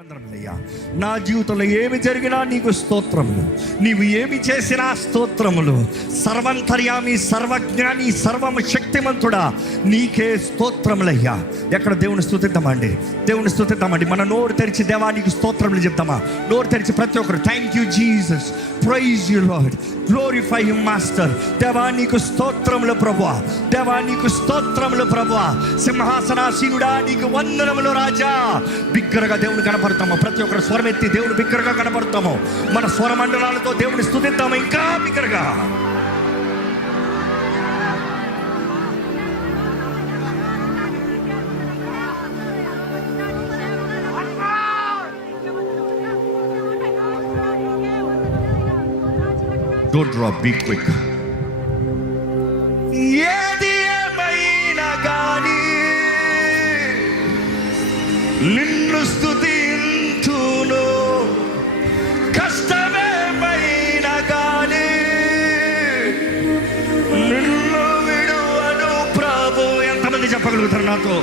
నా జీవితంలో ఏమి జరిగినా నీకు స్తోత్రములు. నీవు ఏమి చేసినా స్తోత్రములు. సర్వంతర్యామి సర్వజ్ఞాని సర్వం శక్తిమంతుడా నీకే స్తోత్రములయ్యా. ఎక్కడ దేవుని స్థుతిద్దామండి? దేవుని స్థుతిద్దామండి. మన నోరు తెరిచి దేవా నీకు స్తోత్రములు చెప్తామా నోరు తెరిచి ప్రతి ఒక్కరు thank you Jesus praise you Lord glorify you master దేవా నీకు స్తోత్రములు ప్రభా దేవా నీకు స్తోత్రములు ప్రభా సింహాసనాసీనుడా నీకు వందనములు రాజా. బిగ్గరగా దేవుని కనపడతాము. ప్రతి ఒక్కరు స్వరం ఎత్తి దేవుని బిగ్గరగా కనపడతాము. మన స్వరమండలాలతో దేవుని స్థుతిద్దాము ఇంకా బిగ్గరగా. డోంట్ డ్రాప్ బీ క్విక్ ఏది ఏమైనా కానీ నిన్ను స్థుతించును కష్టమేమైనా కానీ నిన్ను విడువను ప్రభు. ఎంతమంది చెప్పగలుగుతారు నాతో?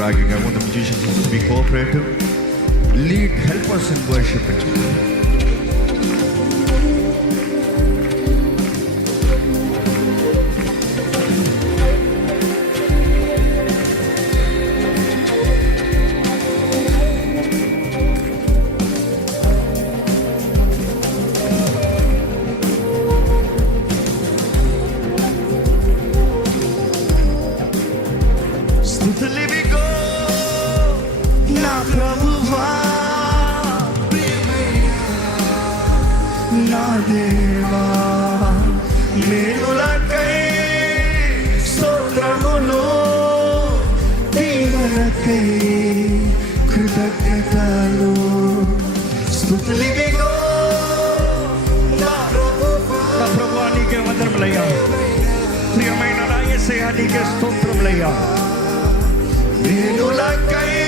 Dragging. I want the musicians to be cooperative. Lead, help us in worship. దీవెనకై కృతజ్ఞతలు స్థుతులివిగో నా ప్రభువా నా ప్రభువా నీకే వందనములయ్యా ప్రియమైన నా నీకే స్తోత్రములయ్యా నేను స్తోత్రములు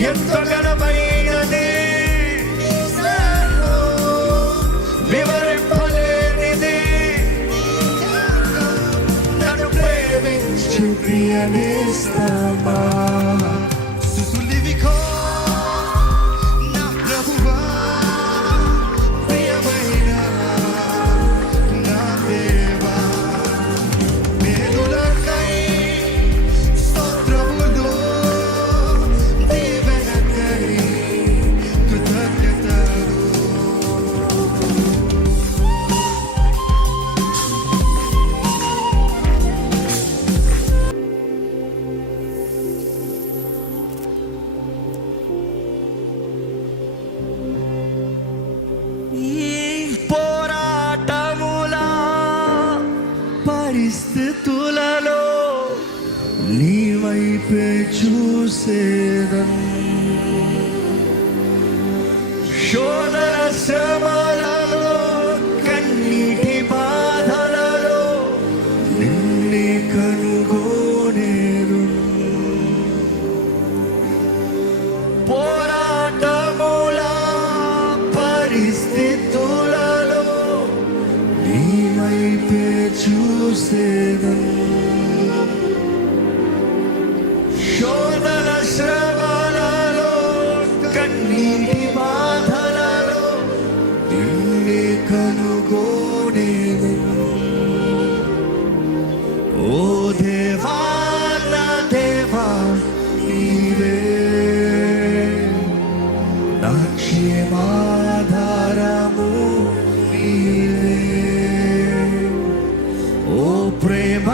ఎంత ఘనమైనది వివరింపలేనిది. నన్ను ప్రేమించి ప్రియనిస్తామా? పరిస్థితులలో నీ వైపే చూసేదం. శోధన శ్రమ పరిస్థితులలో నీ శోధన శ్రమలలో కన్నీటి బాధలలో నిన్నే కనుగోనేను ఓ దేవా నా దేవా నీవే. నా క్షేమాధారము ప్రేమ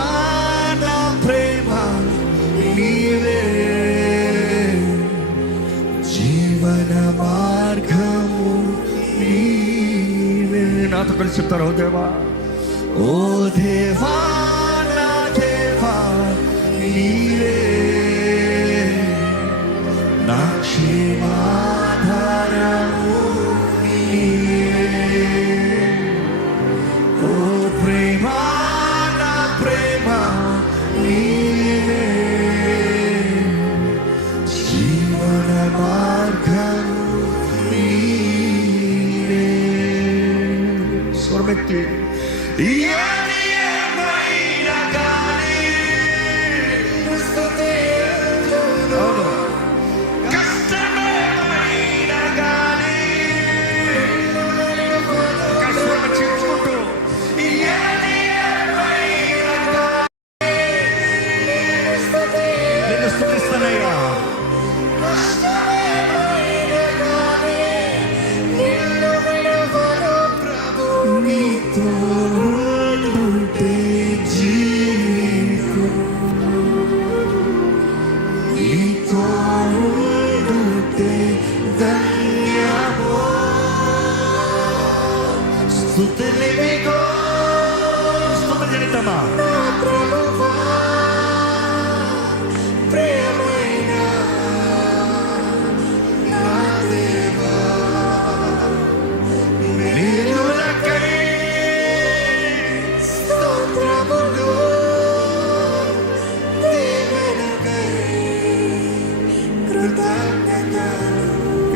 నా ప్రేమ నీవే జీవన మార్గము నీవే నాతో కలిసి చెప్తారు ఓ దేవా. ఓ దేవా నా దేవా నీవే నా క్షేమాధారము స్వరమెత్తి ఏది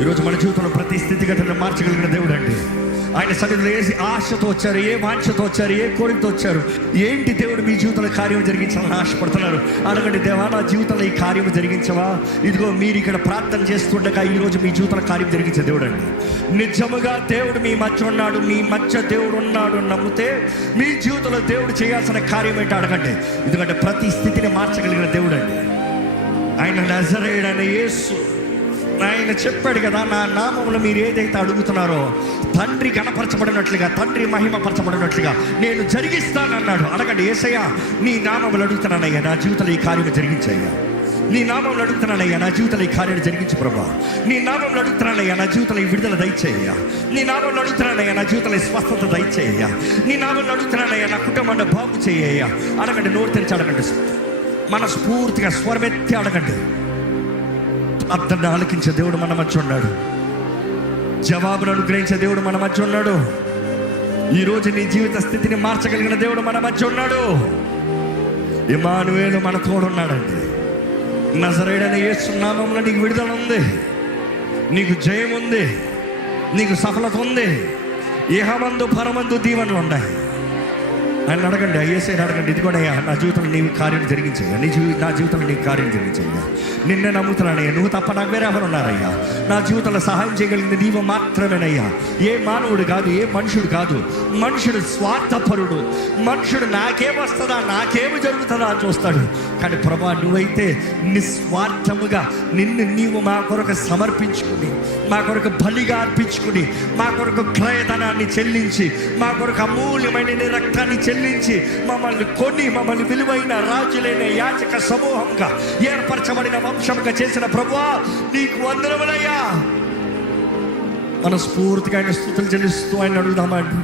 ఈరోజు మన జీవితంలో ప్రతి స్థితిగతులను మార్చగలిగిన దేవుడు అండి ఆయన సన్నిధిలో ఏ ఆశతో వచ్చారు ఏ వాంఛతో వచ్చారు ఏ కోరికతో వచ్చారు ఏంటి దేవుడు మీ జీవితంలో కార్యం జరిగించాలని ఆశపడుతున్నారు? అడగండి దేవా నా జీవితంలో ఈ కార్యం జరిగించవా? ఇదిగో మీరు ఇక్కడ ప్రార్థన చేస్తుండగా ఈ రోజు మీ జీవితంలో కార్యం జరిగించే దేవుడు అండి నిజముగా దేవుడు మీ మధ్య ఉన్నాడు మీ మధ్య దేవుడు ఉన్నాడు నమ్మితే మీ జీవితంలో దేవుడు చేయాల్సిన కార్యం ఏంటో అడగండి. ఎందుకంటే ప్రతి స్థితిని మార్చగలిగిన దేవుడు అండి ఆయన నజరేయుడైన యేసు. ఆయన చెప్పాడు కదా నా నామంలో మీరు ఏదైతే అడుగుతున్నారో తండ్రి గణపరచబడినట్లుగా తండ్రి మహిమపరచబడినట్లుగా నేను జరిగిస్తానన్నాడు. అడగండి ఏసయ్యా నీ నామములు అడుగుతున్నానయ్యా నా జీవితంలో ఈ కార్యం జరిగించయ్యా. నీ నామంలో అడుగుతున్నానయ్యా నా జీవితంలో ఈ కార్యాన్ని జరిగించు ప్రభా. నీ నామంలో అడుగుతున్నానయ్యా నా జీవితంలో ఈ విడుదల దయచేయ్యా. నీ నామంలో అడుగుతున్నానయ్యా నా జీవితంలో ఈ స్వస్థత దయచేయ్యా. నీ నామంలో అడుగుతున్నానయ్యా నా కుటుంబాన్ని బాగు చేయ్యా అడగండి నోరు తెరిచి అడగండి. మనస్ఫూర్తిగా స్వరమెత్తి అడగండి. అర్థాన్ని ఆలకించే దేవుడు మన మధ్య ఉన్నాడు. జవాబును అనుగ్రహించే దేవుడు మన మధ్య ఉన్నాడు. ఈరోజు నీ జీవిత స్థితిని మార్చగలిగిన దేవుడు మన మధ్య ఉన్నాడు. ఇమానువేలు మన తోడున్నాడండి నజరేడని ఏసునామంలో నీకు విడుదల ఉంది. నీకు జయం ఉంది నీకు సఫలత ఉంది. ఇహమందు పరమందు దీవెనలు ఉన్నాయి. ఆయన అడగండి ఐఎస్ఐ అడగండి. ఇది కూడా అయ్యా నా జీవితంలో నీవు కార్యం జరిగించయ్యా. నీ జీవి నా జీవితంలో నీకు కార్యం జరిగించయ్యా. నిన్నే నమ్ముతున్నానయ్యా. నువ్వు తప్ప నాకు వేరే ఎవరు ఉన్నారయ్యా. నా జీవితంలో సహాయం చేయగలిగింది నీవు మాత్రమేనయ్యా. ఏ మానవుడు కాదు ఏ మనుషుడు కాదు. మనుషుడు స్వార్థపరుడు. మనుషుడు నాకేమొస్తుందా నాకేమి జరుగుతుందా అని చూస్తాడు. కానీ ప్రభా నువ్వైతే నిస్వార్థముగా నిన్ను నీవు మా కొరకు సమర్పించుకుని మా కొరకు బలిగా అర్పించుకుని మా కొరకు క్రయధనాన్ని చెల్లించి మా కొరకు అమూల్యమైన నీ రక్తాన్ని చెల్లించి మమ్మల్ని కొని మమ్మల్ని విలువైన రాజులైన యాచక సమూహంగా ఏర్పరచబడిన వంశంగా చేసిన ప్రభువా నీకు వందనములయ్యా. మనస్ఫూర్తిగా ఆయన స్థుతులు చెల్లిస్తూ ఆయన అడుగుదామండి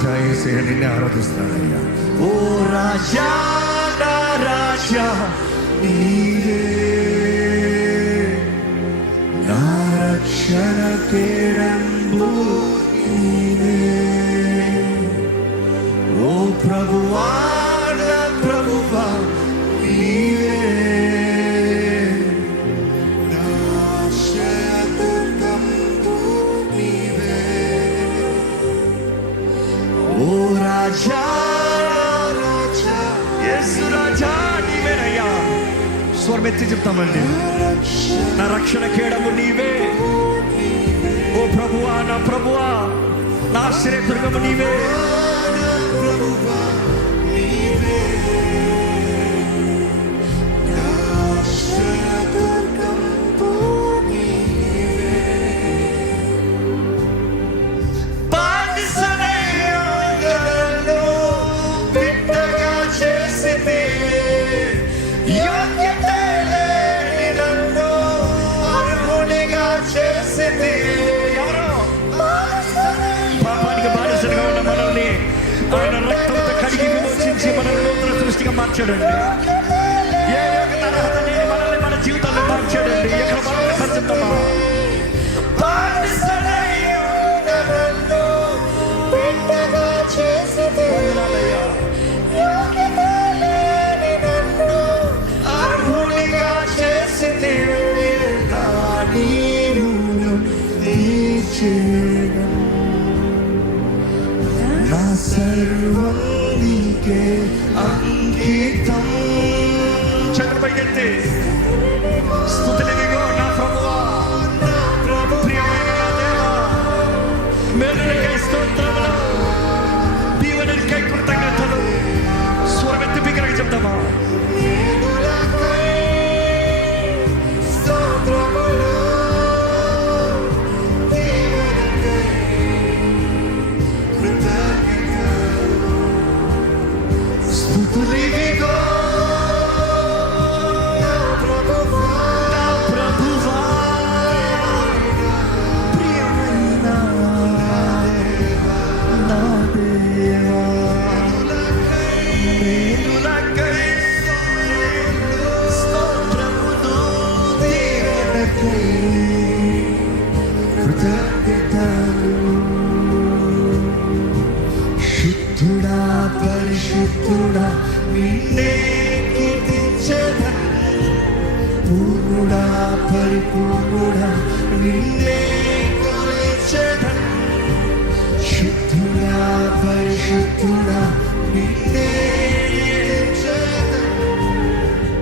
ರಾಜ ಏಸೆಯ ನಿನ್ನೆ ಆರಾಧಿಸ್ತಾರಯ್ಯ ಓ ರಾಜ ರಾಜ ನೀರೇ ರಕ್ಷಣ ಕೇಳಂಬು ನೀರೇ ಓ ಪ್ರಭುವಾ చేస్తామండి. నా రక్షణ కేడము నీవే. మార్చాడండి. ఏ యొక్క తరహత నేను మనల్ని మన జీవితాల్లో మార్చాడండి. ఎక్కడ మనల్ని పరిచిద్దామా सर्वं Hey.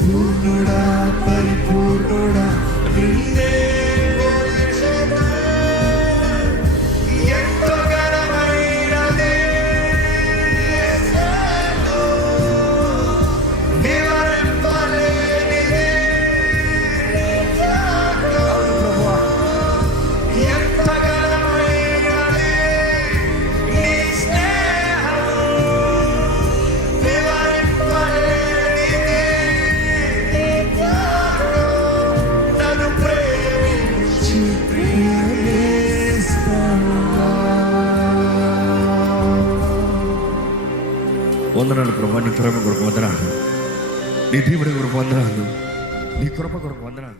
పరిపూర్ణుడా పరిపూర్ణుడా నిన్నే దేవాన్ని ప్రేమ కొరకు వందనాలు నీ దేవుడి కొరకు వందనాలు నీ కృప కొరకు వందనాలు